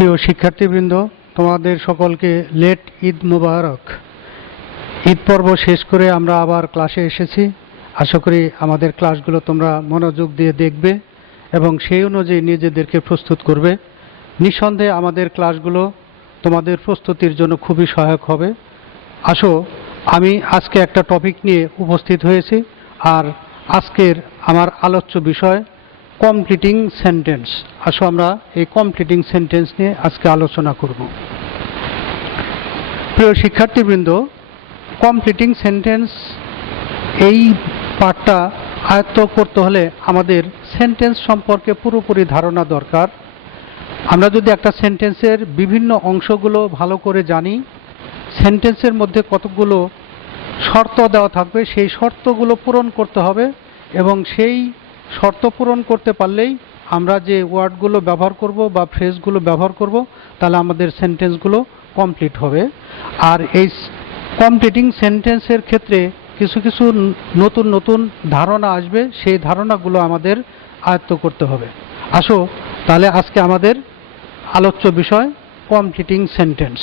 প্রিয় শিক্ষার্থীবৃন্দ, তোমাদের সকলকে লেট ঈদ মোবারক। ঈদ পর্ব শেষ করে আমরা আবার ক্লাসে এসেছি। আশা করি আমাদের ক্লাসগুলো তোমরা মনোযোগ দিয়ে দেখবে এবং সেই অনুযায়ী নিজেদেরকে প্রস্তুত করবে। নিঃসন্দেহে আমাদের ক্লাসগুলো তোমাদের প্রস্তুতির জন্য খুবই সহায়ক হবে। আসো, আমি আজকে একটা টপিক নিয়ে উপস্থিত হয়েছি, আর আজকের আমার আলোচ্য বিষয় কমপ্লিটিং সেন্টেন্স। আসো আমরা এই কমপ্লিটিং সেন্টেন্স নিয়ে আজকে আলোচনা করব। প্রিয় শিক্ষার্থীবৃন্দ, কমপ্লিটিং সেন্টেন্স এই পাঠটা আয়ত্ত করতে হলে আমাদের সেন্টেন্স সম্পর্কে পুরোপুরি ধারণা দরকার। আমরা যদি একটা সেন্টেন্সের বিভিন্ন অংশগুলো ভালো করে জানি, সেন্টেন্সের মধ্যে কতগুলো শর্ত দেওয়া থাকবে, সেই শর্তগুলো পূরণ করতে হবে এবং সেই শর্ত পূরণ করতে পারলেই আমরা যে ওয়ার্ডগুলো ব্যবহার করব বা ফ্রেজগুলো ব্যবহার করব, তাহলে আমাদের সেন্টেন্সগুলো কমপ্লিট হবে। আর এই কমপ্লিটিং সেন্টেন্সের ক্ষেত্রে কিছু কিছু নতুন নতুন ধারণা আসবে, সেই ধারণাগুলো আমাদের আয়ত্ত করতে হবে। আসো তাহলে আজকে আমাদের আলোচ্য বিষয় কমপ্লিটিং সেন্টেন্স।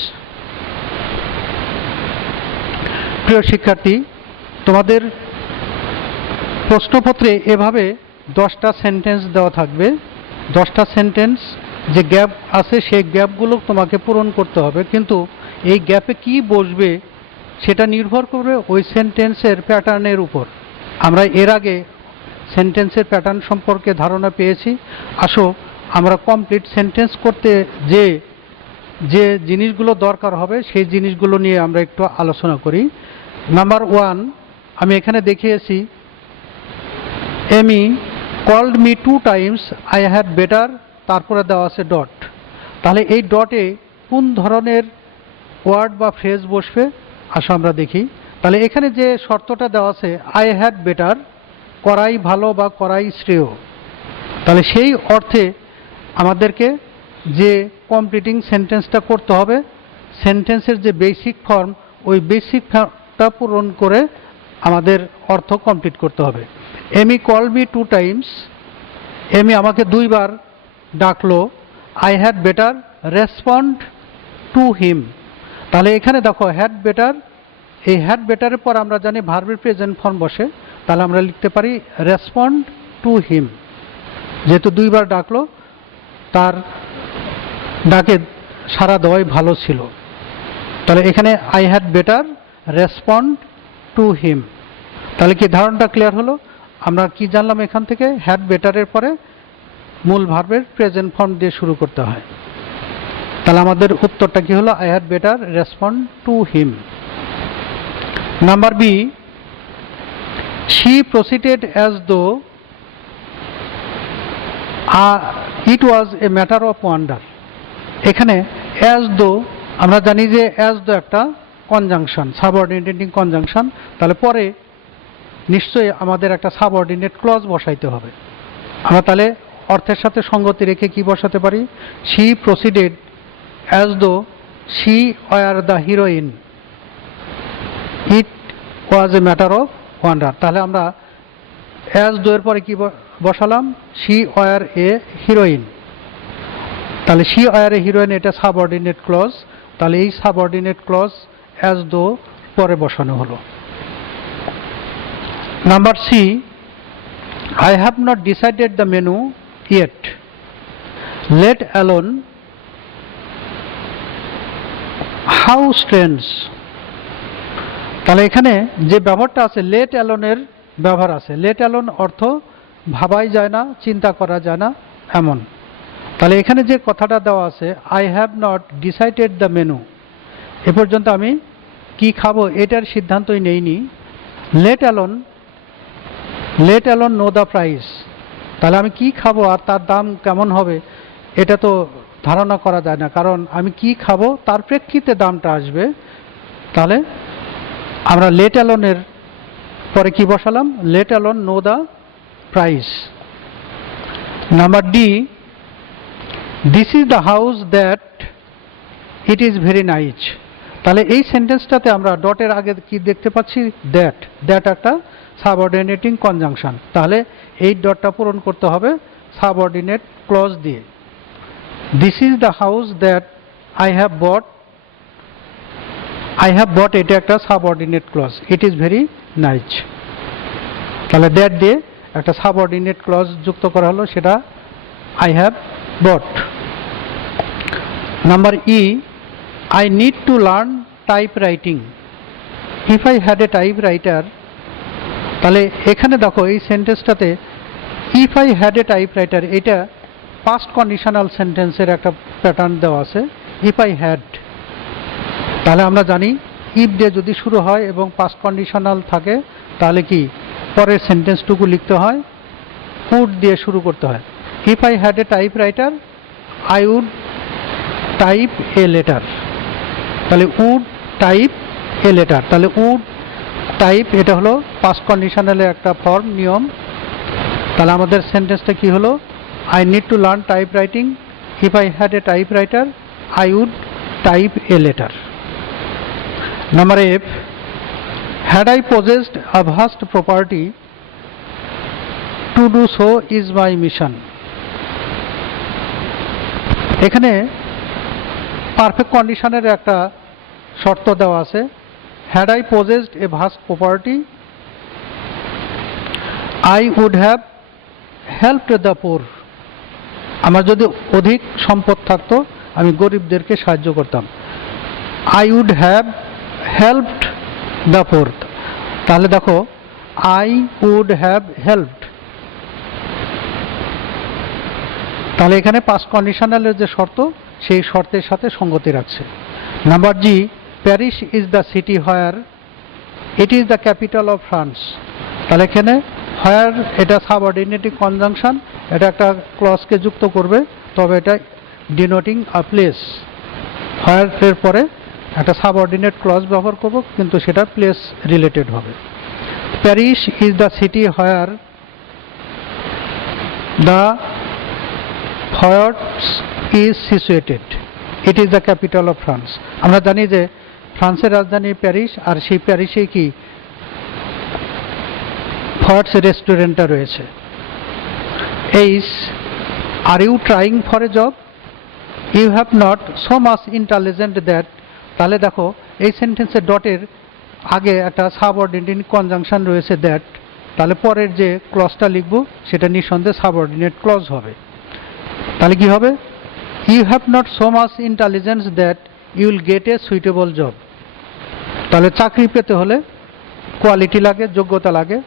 প্রিয় শিক্ষার্থী, তোমাদের প্রশ্নপত্রে এভাবে 10টা সেন্টেন্স দেওয়া থাকবে। 10টা সেন্টেন্স যে গ্যাপ আছে সেই গ্যাপগুলো তোমাকে পূরণ করতে হবে, কিন্তু এই গ্যাপে কি বসবে সেটা নির্ভর করবে ওই সেন্টেন্সের প্যাটার্নের উপর। আমরা এর আগে সেন্টেন্সের প্যাটার্ন সম্পর্কে ধারণা পেয়েছি। আসো আমরা কমপ্লিট সেন্টেন্স করতে যে জিনিসগুলো দরকার হবে সেই জিনিসগুলো নিয়ে আমরা একটু আলোচনা করি। নাম্বার 1 আমি এখানে দেখিয়েছি, Amy called me 2 times, I had better, তারপরে দেওয়া আছে ডট। তাহলে এই ডটে কোন ধরনের ওয়ার্ড বা ফ্রেজ বসবে আসো আমরা দেখি। তাহলে এখানে যে শর্তটা দেওয়া আছে আই হ্যাড বেটার, করাই ভালো বা করাই শ্রেয়, তাহলে সেই অর্থে আমাদেরকে যে কমপ্লিটিং সেন্টেন্সটা করতে হবে, সেন্টেন্সের যে বেসিক ফর্ম, ওই বেসিক ফর্মটা পূরণ করে আমাদের অর্থ কমপ্লিট করতে হবে। এমি কল মি 2 টাইমস, এমি আমাকে 2বার ডাকলো। I had better respond to হিম। তাহলে এখানে দেখো হ্যাড বেটার, এই হ্যাড বেটারের পর আমরা জানি ভার্বের প্রেজেন্ট ফর্ম বসে, তাহলে আমরা লিখতে পারি রেসপন্ড টু হিম। যেহেতু 2বার ডাকলো, তার ডাকে সাড়া দেওয়াই ভালো ছিল। তাহলে এখানে I had better respond to হিম। তাহলে কি ধারণাটা ক্লিয়ার হলো? আমরা কি জানলাম এখান থেকে? হ্যাড বেটারের পরে মূল ভার্বের প্রেজেন্ট ফর্ম দিয়ে শুরু করতে হয়। তাহলে আমাদের উত্তরটা কি হলো? I had better respond to him. Number B, she proceeded as though it was a matter of wonder. এখানে অ্যাজ দো, আমরা জানি যে অ্যাজ দো একটা কনজাংশন, সাবঅর্ডিনেটিং কনজাংশন, তাহলে পরে নিশ্চয়ই আমাদের একটা সাবঅর্ডিনেট ক্লজ বসাইতে হবে। আমরা তাহলে অর্থের সাথে সঙ্গতি রেখে কি বসাতে পারি? She proceeded as though she were the heroine, it was a matter of wonder. তাহলে আমরা অ্যাজ দো এর পরে কি বসালাম? She were a heroine. তাহলে শি ওয়ার এ হিরোইন এটা সাবঅর্ডিনেট ক্লজ, তাহলে এই সাবঅর্ডিনেট ক্লজ অ্যাজ দো পরে বসানো হলো। Number C, I have not decided the menu yet, let alone how strange। তাহলে এখানে যে ব্যবহারটা আছে লেট অ্যালোনের ব্যবহার আছে। লেট অ্যালোন অর্থ ভাবাই যায় না, চিন্তা করা যায় না এমন। তাহলে এখানে যে কথাটা দেওয়া আছে I have not decided the menu, এ পর্যন্ত আমি কি খাবো এটার সিদ্ধান্তই নেইনি। Let alone know the price, তাহলে আমি কি খাবো আর তার দাম কেমন হবে এটা তো ধারণা করা যায় না, কারণ আমি কি খাবো তার প্রেক্ষিতে দামটা আসবে। তাহলে আমরা লেট অ্যালোনের পরে কি বসালাম? Late alone know the price. Number D, this is the house that it is very nice. তাহলে এই সেন্টেন্সটাতে আমরা ডটের আগে কি দেখতে পাচ্ছি? দ্যাট একটা সাবঅর্ডিনেটিং কনজাংশন, তাহলে এই ডটটা পূরণ করতে হবে সাবঅর্ডিনেট ক্লজ দিয়ে। This is the house that I have bought, I have bought এটা একটা subordinate clause, it is very nice. তাহলে দ্যাট দিয়ে একটা সাবঅর্ডিনেট ক্লজ যুক্ত করা হলো, সেটা I have bought. Number E, I need to learn typewriting, if I had a typewriter. তাহলে এখানে দেখো এই সেন্টেন্সটাতে if I had a typewriter, এটা পাস্ট কন্ডিশনাল সেন্টেন্সের একটা প্যাটার্ন দেওয়া আছে, ইফ আই হ্যাড। তাহলে আমরা জানি ইফ দিয়ে যদি শুরু হয় এবং পাস্ট কন্ডিশনাল থাকে তাহলে কি পরের সেন্টেন্সটুকু লিখতে হয় উড দিয়ে শুরু করতে হয়। If I had a typewriter I would type a letter, তাহলে উড টাইপ এ লেটার। তাহলে উড টাইপ এটা হলো পাস্ট কন্ডিশনালের একটা ফর্ম নিয়ম। তাহলে আমাদের সেন্টেন্সটা কি হলো, I need to learn typewriting, if I had a typewriter I would type a letter. Number F, had I possessed a vast property, to do so is my mission. এখানে perfect কন্ডিশনের একটা শর্ত দেওয়া আছে, had I possessed a vast property I would have helped the poor. আমার যদি অধিক সম্পদ থাকতো আমি গরিবদেরকে সাহায্য করতাম। I would have helped the poor, তাহলে দেখো I would have helped, তাহলে এখানে পাস্ট কন্ডিশনালের যে শর্ত সেই শর্তের সাথে সঙ্গতি রাখছে। Number G, Paris is the city where it is the capital of France. তাহলে এখানে হোয়ার এটা সাবঅর্ডিনেটিং কনজাংশন, এটা একটা ক্লজকে যুক্ত করবে, তবে এটা ডিনোটিং আ প্লেস। হোয়ার এর পরে একটা সাবঅর্ডিনেট ক্লজ ব্যবহার করব, কিন্তু সেটা প্লেস রিলেটেড হবে। Paris is the city where the Fouquet's is situated, it is the capital of France. আমরা জানি যে ফ্রান্সের রাজধানী প্যারিস, আর সেই প্যারিসে কি ফয়েটস রেস্টুরেন্টটা রয়েছে। H, are you trying for a job, you have not so much intelligent that. তাহলে দেখো এই সেন্টেন্সের ডটের আগে একটা সাবঅর্ডিনেট কনজাংশন রয়েছে দ্যাট, তাহলে পরের যে ক্লজটা লিখব সেটা নিঃসন্দেহে সাবঅর্ডিনেট ক্লজ হবে। তাহলে কি হবে, you have not so much intelligence that you will get a suitable job. তাহলে চাকরি পেতে হলে কোয়ালিটি লাগে, যোগ্যতা লাগে,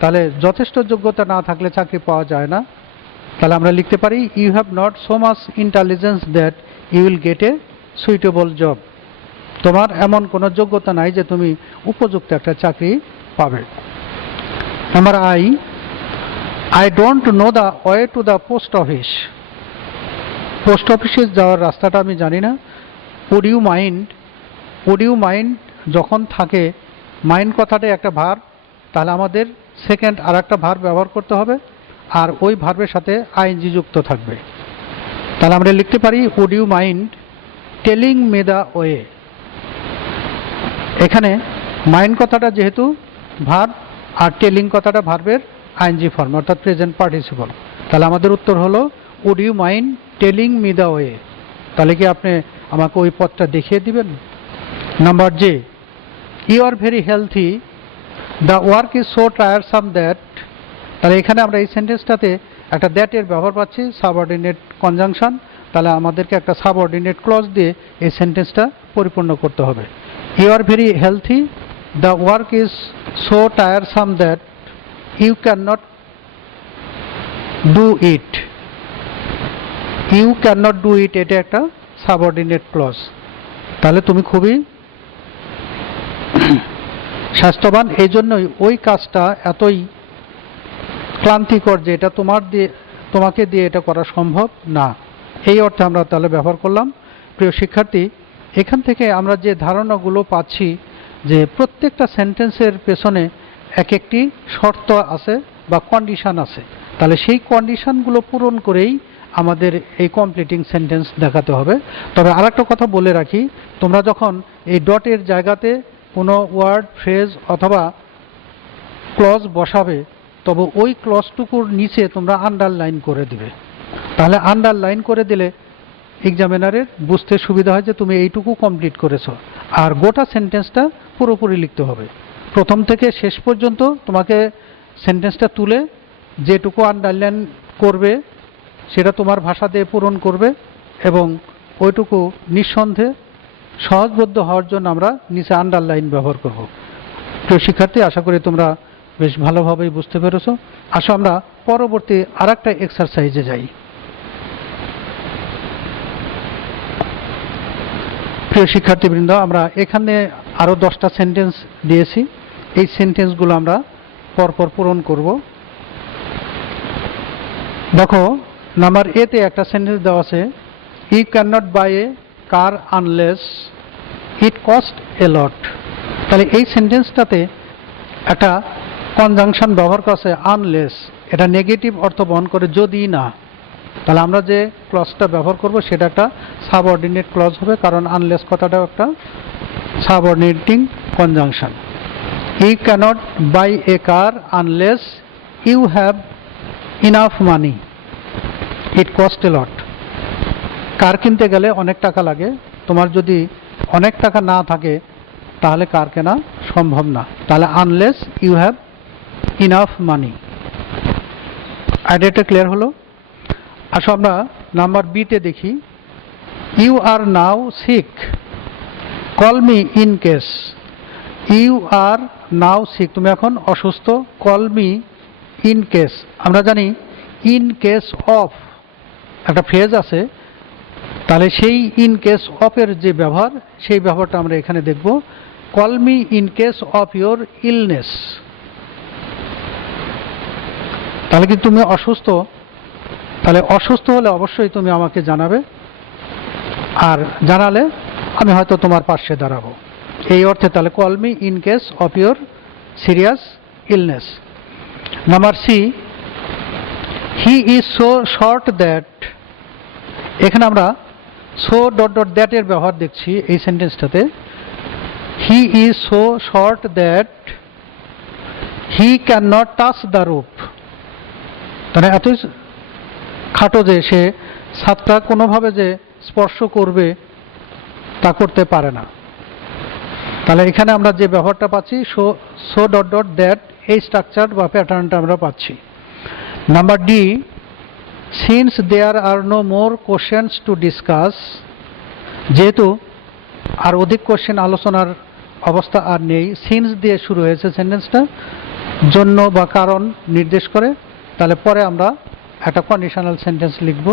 তাহলে যথেষ্ট যোগ্যতা না থাকলে চাকরি পাওয়া যায় না। তাহলে আমরা লিখতে পারি you have not so much intelligence that you will get a suitable job. তোমার এমন কোনো যোগ্যতা নাই যে তুমি উপযুক্ত একটা চাকরি পাবে। Number I, I don't know the way to the post office. Post অফিসে যাওয়ার রাস্তাটা আমি জানি না। Would you mind, would you mind যখন থাকে, মাইন্ড কথাটা একটা ভার্ব, তাহলে আমাদের সেকেন্ড আর একটা ভার্ব ব্যবহার করতে হবে, আর ওই ভার্বের সাথে আইএনজি যুক্ত থাকবে। তাহলে আমরা লিখতে পারি would you mind telling me the way. এখানে মাইন্ড কথাটা যেহেতু ভার্ব আর টেলিং কথাটা ভার্বের আইএনজি ফর্ম অর্থাৎ প্রেজেন্ট পার্টিসিপল, তাহলে আমাদের উত্তর হলো would you mind telling me the way. তাহলে কি আপনি আমাকে ওই পথটা দেখিয়ে দিবেন। Number J, you are very healthy the work is so tiresome that. তাহলে এখানে আমরা এই সেন্টেন্সটাতে একটা দ্যাটের ব্যবহার পাচ্ছি, সাবঅর্ডিনেট কনজাংশন, তাহলে আমাদেরকে একটা সাবঅর্ডিনেট ক্লজ দিয়ে এই সেন্টেন্সটা পরিপূর্ণ করতে হবে। You are very healthy the work is so tiresome that you can not do it. You can not do it এটা একটা সাবঅর্ডিনেট ক্লজ। তাহলে তুমি খুবই স্বাস্থ্যবান, এই জন্যই ওই কাজটা এতই ক্লান্তিকর যে এটা তোমাকে দিয়ে এটা করা সম্ভব না। এই অর্থে আমরা তাহলে ব্যবহার করলাম। প্রিয় শিক্ষার্থী, এখান থেকে আমরা যে ধারণাগুলো পাচ্ছি যে প্রত্যেকটা সেন্টেন্সের পেছনে এক একটি শর্ত আছে বা কন্ডিশন আছে, তাহলে সেই কন্ডিশনগুলো পূরণ করেই আমাদের এই কমপ্লিটিং সেন্টেন্স দেখাতে হবে। তবে আরেকটা কথা বলে রাখি, তোমরা যখন এই ডটের জায়গাতে কোনো ওয়ার্ড, ফ্রেজ অথবা ক্লজ বসাবে, তবে ওই ক্লজটুকুর নিচে তোমরা আন্ডারলাইন করে দিবে। তাহলে আন্ডারলাইন করে দিলে এক্সামিনারের বুঝতে সুবিধা হয় যে তুমি এইটুকু কমপ্লিট করেছো। আর গোটা সেন্টেন্সটা পুরোপুরি লিখতে হবে, প্রথম থেকে শেষ পর্যন্ত তোমাকে সেন্টেন্সটা তুলে যেটুকু আন্ডারলাইন করবে সেটা তোমার ভাষা দিয়ে পূরণ করবে, এবং ওইটুকু নিঃসন্দেহে সহজবোধ্য হওয়ার জন্য আমরা নিচে আন্ডারলাইন ব্যবহার করব। প্রিয় শিক্ষার্থী, আশা করি তোমরা বেশ ভালোভাবেই বুঝতে পেরেছো। আসো আমরা পরবর্তী আরেকটা এক্সারসাইজে যাই। প্রিয় শিক্ষার্থীবৃন্দ, আমরা এখানে আরও 10টা সেন্টেন্স দিয়েছি। এই সেন্টেন্সগুলো আমরা পরপর পূরণ করব। দেখো, নাম্বার এতে একটা সেন্টেন্স দেওয়া আছে, you can not buy a car unless it cost a lot. তাহলে এই সেন্টেন্সটাতে একটা কনজাংশন ব্যবহার করা আছে আনলেস, এটা নেগেটিভ অর্থ বহন করে যদি না। তাহলে আমরা যে ক্লজটা ব্যবহার করব সেটা একটা সাবঅর্ডিনেট ক্লজ হবে, কারণ আনলেস কথাটা একটা subordinating conjunction. You can't buy a car unless you have enough money it cost a lot. Car কিনতে গেলে অনেক টাকা লাগে, তোমার যদি অনেক টাকা না থাকে তাহলে কার কেনা সম্ভব না। তাহলে unless you have enough money. আইডিয়াটা ক্লিয়ার হলো? আসো আমরা নাম্বার বিতে দেখি, you are now sick call me in case. You are now sick, তুমি এখন অসুস্থ, কল মি ইন কেস। আমরা জানি ইন কেস অফ একটা ফ্রেজ আছে, তাহলে সেই ইন কেস অফের যে ব্যবহার সেই ব্যবহারটা আমরা এখানে দেখব। Call me in case of your illness. তাহলে কি তুমি অসুস্থ, তাহলে অসুস্থ হলে অবশ্যই তুমি আমাকে জানাবে, আর জানালে আমি হয়তো তোমার পাশে দাঁড়াবো, এই অর্থে। তাহলে call me in case of your serious illness. Number C, he is so short that. এখানে আমরা সো ডট ডট দ্যাট এর ব্যবহার দেখছি এই সেন্টেন্সটাতে। He is so short that he can not touch the roof. মানে এতই খাটো যে সে ছাদটা কোনোভাবে যে স্পর্শ করবে তা করতে পারে না। তাহলে এখানে আমরা যে ব্যবহারটা পাচ্ছি সো ডট ডট দ্যাট, এই স্ট্রাকচার বা প্যাটার্নটা আমরা পাচ্ছি। Number D, since there are no more questions to discuss. যেহেতু আর অধিক কোশ্চেন আলোচনার অবস্থা আর নেই, সিন্স দিয়ে শুরু হয়েছে সেন্টেন্সটা, জন্য বা কারণ নির্দেশ করে, তাহলে পরে আমরা একটা কন্ডিশনাল সেন্টেন্স লিখব।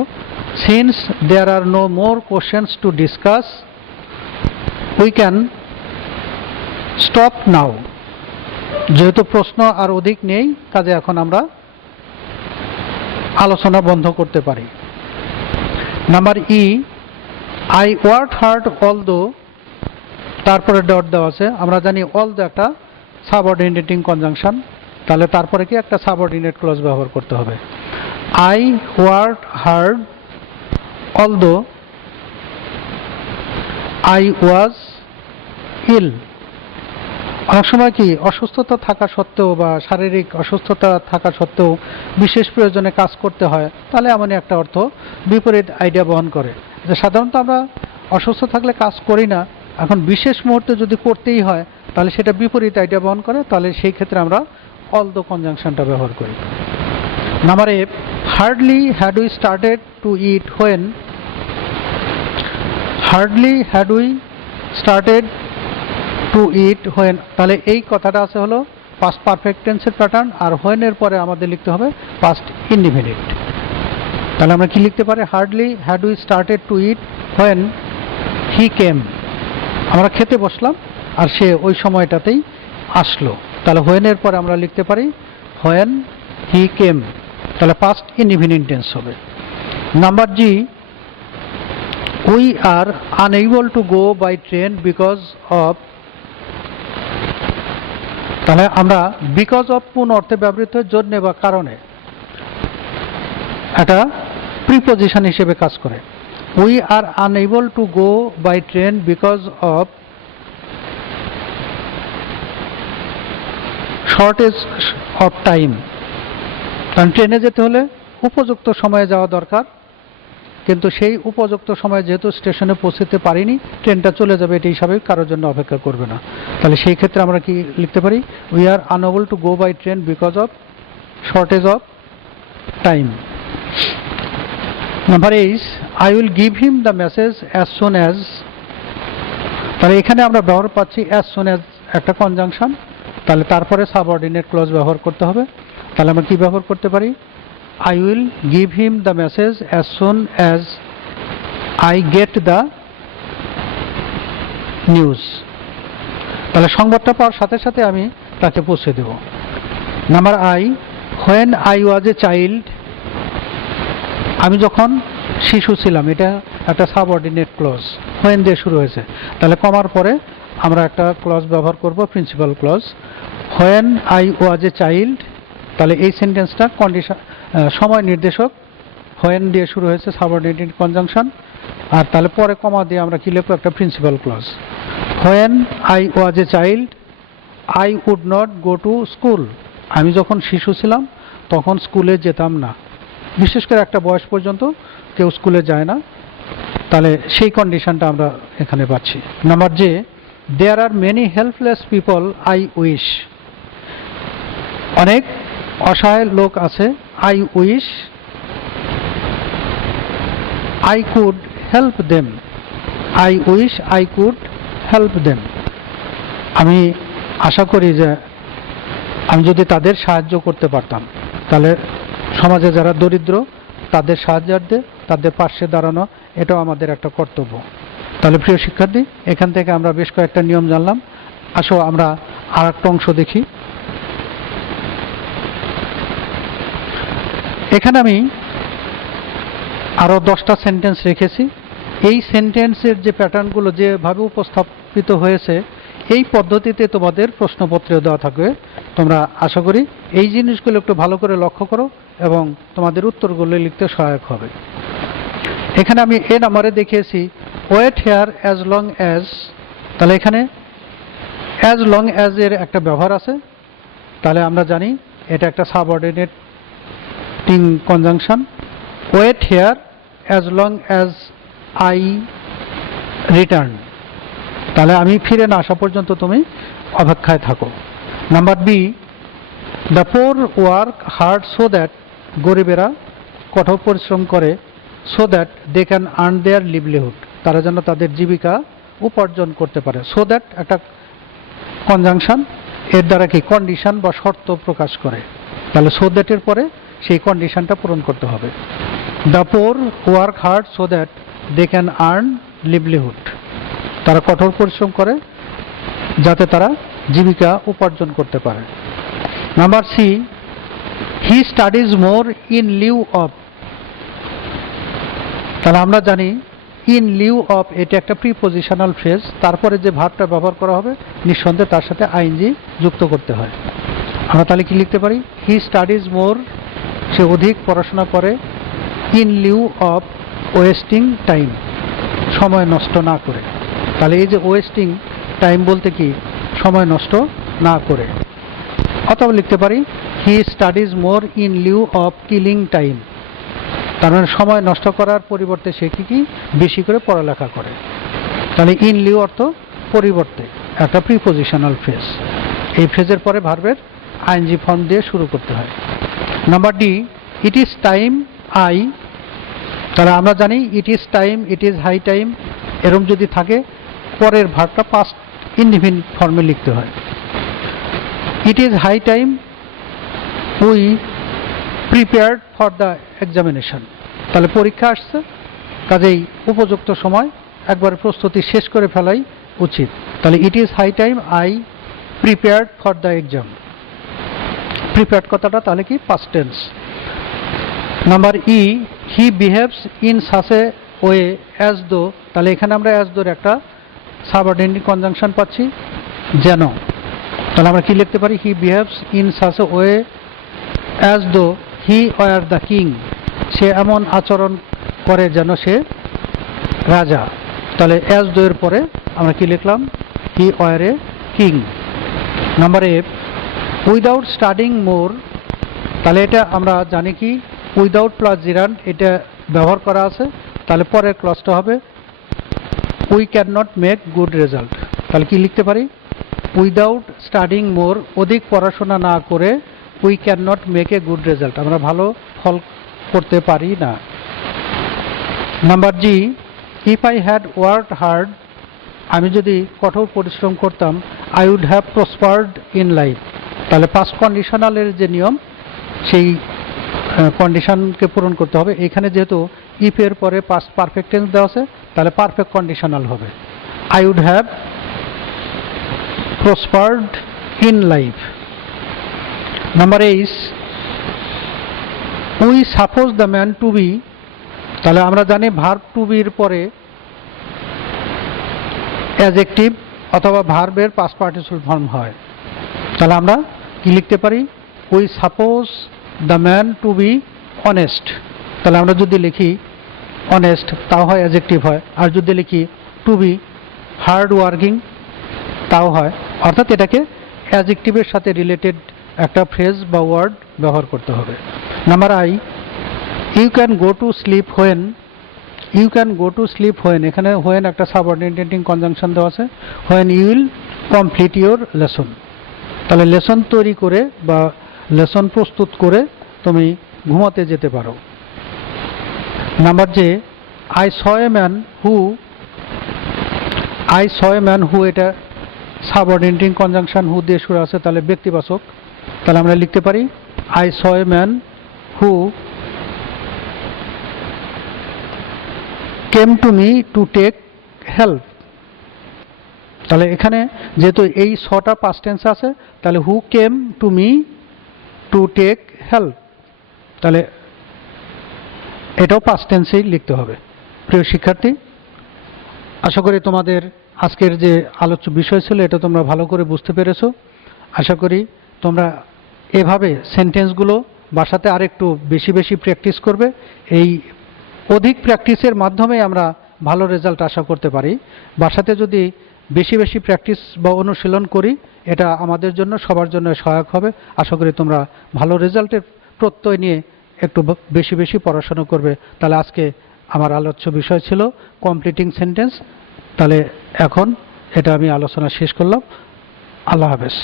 Since there are no more questions to discuss we can stop now. যেহেতু প্রশ্ন আর অধিক নেই, কাজে এখন আমরা আলোচনা বন্ধ করতে পারি। Number E, I work hard although, তারপরে ডট দেওয়া আছে। আমরা জানি অলদো একটা সাবঅর্ডিনেটিং কনজাংশন, তাহলে তারপরে কি একটা সাবঅর্ডিনেট ক্লজ ব্যবহার করতে হবে। I work hard although I was ill. অনেক সময় কি অসুস্থতা থাকা সত্ত্বেও বা শারীরিক অসুস্থতা থাকা সত্ত্বেও বিশেষ প্রয়োজনে কাজ করতে হয়, তাহলে এমনই একটা অর্থ বিপরীত আইডিয়া বহন করে। যে সাধারণত আমরা অসুস্থ থাকলে কাজ করি না, এখন বিশেষ মুহূর্তে যদি করতেই হয় তাহলে সেটা বিপরীত আইডিয়া বহন করে, তাহলে সেই ক্ষেত্রে আমরা অলদো কনজাংশনটা ব্যবহার করি। Number A, hardly had we started to eat when. Hardly had we started to eat when, তাহলে এই কথাটা আছে হলো পাস্ট পারফেক্ট টেন্সের প্যাটার্ন, আর হোয়েনের পরে আমাদের লিখতে হবে পাস্ট ইনডিফিনিট। তাহলে আমরা কি লিখতে পারি, hardly had we started to eat when he came. আমরা খেতে বসলাম আর সে ওই সময়টাতেই আসলো, তাহলে হোয়েনের পরে আমরা লিখতে পারি হোয়েন হি কেম, তাহলে পাস্ট ইনডিফিনিট টেন্স হবে। Number G, we are unable to go by train because of. তাহলে আমরা বিকজ অফ কোন অর্থে ব্যবহৃত, জন্যে বা কারণে, এটা প্রিপজিশন হিসেবে কাজ করে। We are unable to go by train because of shortage of time. কারণ ট্রেনে যেতে হলে উপযুক্ত সময়ে যাওয়া দরকার, কিন্তু সেই উপযুক্ত সময়ে যেহেতু স্টেশনে পৌঁছতে পারিনি, ট্রেনটা চলে যাবে, এটাই স্বাভাবিক, কারোর জন্য অপেক্ষা করবে না। তাহলে সেই ক্ষেত্রে আমরা কি লিখতে পারি? We are unable to go by train because of shortage of time. Number 8, I will give him the message as soon as. তাহলে এখানে আমরা ব্যবহার পাচ্ছি অ্যাজ সুন অ্যাজ একটা কনজাংশন, তাহলে তারপরে সাবঅর্ডিনেট ক্লজ ব্যবহার করতে হবে। তাহলে আমরা কি ব্যবহার করতে পারি? I will give him the message as soon as I get the news. তাহলে সংবাদটা পাওয়ার সাথে সাথে আমি তাকে পৌঁছে দেব। Number I, when I was a child, আমি যখন শিশু ছিলাম, এটা একটা সাবঅর্ডিনেট ক্লজ, when দিয়ে শুরু হয়েছে, তাহলে কমার পরে আমরা একটা ক্লজ ব্যবহার করব, principal clause. when I was a child, তাহলে এই সেন্টেন্সটা কন্ডিশন সময় নির্দেশক, when দিয়ে শুরু হয়েছে, সাবঅর্ডিনেট কনজাংশন, আর তাহলে পরে কমা দিয়ে আমরা কি লিখবো? একটা principal clause. when I was a child I would not go to school, আমি যখন শিশু ছিলাম তখন স্কুলে যেতাম না। বিশেষ করে একটা বয়স পর্যন্ত কেউ স্কুলে যায় না, তাহলে সেই কন্ডিশনটা আমরা এখানে পাচ্ছি। নাম্বার যে, there are many helpless people I wish, অনেক অসহায় লোক আছে, I wish I could help them, I wish I could help them, আমি আশা করি যে আমি যদি তাদের সাহায্য করতে পারতাম। তাহলে সমাজে যারা দরিদ্র তাদের সাহায্যার্থে, তাদের পাশে দাঁড়ানো, এটাও আমাদের একটা কর্তব্য। তাহলে প্রিয় শিক্ষার্থী, এখান থেকে আমরা বেশ কয়েকটা নিয়ম জানলাম। আসো আমরা আর একটা অংশ দেখি। এখানে আমি আরও 10টা সেন্টেন্স রেখেছি। এই সেন্টেন্সের যে প্যাটার্নগুলো যেভাবে উপস্থাপিত হয়েছে, এই পদ্ধতিতে তোমাদের প্রশ্নপত্রেও দেওয়া থাকবে। তোমরা আশা করি এই জিনিসগুলো একটু ভালো করে লক্ষ্য করো এবং তোমাদের উত্তরগুলো লিখতে সহায়ক হবে। এখানে আমি এ নাম্বারে দেখিয়েছি wait here as long as, তাহলে এখানে অ্যাজ লং অ্যাজ এর একটা ব্যবহার আছে, তাহলে আমরা জানি এটা একটা subordinate conjunction. Wait here as long as I return, তাহলে আমি ফিরে না আসা পর্যন্ত তুমি অপেক্ষায় থাকো। Number B, the poor work hard so that, গরিবেরা কঠোর পরিশ্রম করে, so that they can earn their livelihood, তারা যেন তাদের জীবিকা উপার্জন করতে পারে। সো দ্যাট একটা কনজাংশন, এর দ্বারা কি কন্ডিশন বা শর্ত প্রকাশ করে, তাহলে সো দ্যাটের পরে সেই কন্ডিশনটা পূরণ করতে হবে। The poor work hard so that they can earn livelihood, তারা কঠোর পরিশ্রম করে যাতে তারা জীবিকা উপার্জন করতে পারে। Number C, he studies more in lieu of, তাহলে আমরা জানি ইন লিউ অফ এটা একটা প্রিপোজিশনাল ফ্রেজ, তারপরে যে ভার্বটা ব্যবহার করা হবে নিঃসন্দেহে তার সাথে আইএনজি যুক্ত করতে হয়। আমরা তাহলে কি লিখতে পারি? হি স্টাডিজ মোর, সে অধিক পড়াশোনা করে, in lieu of wasting time, সময় নষ্ট না করে। তাহলে এই যে ওয়েস্টিং টাইম বলতে কি সময় নষ্ট না করে, অথবা লিখতে পারি হি studies more in lieu of killing time, তার মানে সময় নষ্ট করার পরিবর্তে সে কি বেশি করে পড়ালেখা করে। তাহলে ইন লিউ অর্থ পরিবর্তে, একটা প্রিপোজিশনাল ফ্রেজ, এই ফ্রেজের পরে ভার্বের আইএনজি ফর্ম দিয়ে শুরু করতে হয়। Number D, it is time I, তাহলে আমরা জানি it is time, it is high time, এরম যদি থাকে পরের ভার্বটা পাস্ট ইনডিফিনিট ফর্মে লিখতে হয়। It is high time we prepared for the examination, তাহলে পরীক্ষা আসছে, কাজেই উপযুক্ত সময় একবার প্রস্তুতি শেষ করে ফেলাই উচিত। তাহলে it is high time I prepared for the exam, prepared কথাটা তাহলে কি past tense. Number E, he behaves in such a way as though, তাহলে এখানে আমরা অ্যাজ দোর একটা সাবঅর্ডিনেট কনজাংশন পাচ্ছি, যেন, তাহলে আমরা কি লিখতে পারি? He behaves in such a way as though he were the king, সে এমন আচরণ করে যেন সে রাজা। তাহলে অ্যাজ দো এর পরে আমরা কি লিখলাম? He were a king. Number F, without studying more, তাহলে এটা আমরা জানি কি উইদাউট প্লাস জিরান্ড এটা ব্যবহার করা আছে, তাহলে পরের ক্লজটা হবে we can not make good result. তাহলে কি লিখতে পারি? উইদাউট স্টাডিং মোর, অধিক পড়াশোনা না করে we can not make a good result, আমরা ভালো ফল করতে পারি না। Number G, if I had worked hard, আমি যদি কঠোর পরিশ্রম করতাম, I would have prospered in life. তাহলে পাস্ট কন্ডিশনালের যে নিয়ম, সেই কন্ডিশনকে পূরণ করতে হবে। এখানে যেহেতু ইফ এর পরে পাস্ট পারফেক্ট টেন্স দেওয়া আছে, তাহলে পারফেক্ট কন্ডিশনাল হবে। I would have prospered in life. Number 8, we suppose the man to be. তাহলে আমরা জানি ভার্ব টু বির পরে অ্যাডজেক্টিভ অথবা ভার্বের পাস্ট পার্টিসিপল ফর্ম হয়। তাহলে আমরা কি লিখতে পারি? We suppose the man to be honest. তাহলে আমরা যদি লিখি অনেস্ট, তাও হয় অ্যাডজেক্টিভ হয়। আর যদি লিখি টু বি হার্ড ওয়ার্কিং, তাও হয়। অর্থাৎ এটাকে অ্যাডজেক্টিভের সাথে রিলেটেড একটা ফ্রেজ বা ওয়ার্ড ব্যবহার করতে হবে। Number I, you can go to sleep when. You can go to sleep when, এখানে হোয়েন একটা সাবঅর্ডিনেটিং কনজাংশন দেওয়া আছে। When you will complete your lesson. তাহলে লেসন তৈরি করে বা লেসন প্রস্তুত করে তুমি ঘুমাতে যেতে পারো। Number J, I saw a man who. I saw a man হু, এটা সাবঅর্ডিনেটিং কনজাংশন হু দিয়ে শুরু আছে, তাহলে ব্যক্তিবাচক। তাহলে আমরা লিখতে পারি I saw a man who came to me to take help. তাহলে এখানে যেহেতু এই ছটা পাস্ট টেন্স আছে, তাহলে who came to me to take help, তাহলে এটাও পাস্ট টেন্সেই লিখতে হবে। প্রিয় শিক্ষার্থী, আশা করি তোমাদের আজকের যে আলোচ্য বিষয় ছিল এটা তোমরা ভালো করে বুঝতে পেরেছো। আশা করি তোমরা এভাবে সেন্টেন্সগুলো বাসাতে আরেকটু বেশি বেশি প্র্যাকটিস করবে। এই অধিক প্র্যাকটিসের মাধ্যমে আমরা ভালো রেজাল্ট আশা করতে পারি। বাসাতে যদি বেশি বেশি প্র্যাকটিস বা অনুশীলন করি, এটা আমাদের জন্য সবার জন্য সহায়ক হবে। আশা করি তোমরা ভালো রেজাল্টের প্রত্যয় নিয়ে একটু বেশি বেশি পড়াশোনা করবে। তাহলে আজকে আমার আলোচ্য বিষয় ছিল কমপ্লিটিং সেন্টেন্স। তাহলে এখন এটা আমি আলোচনা শেষ করলাম। আল্লাহ হাফেজ।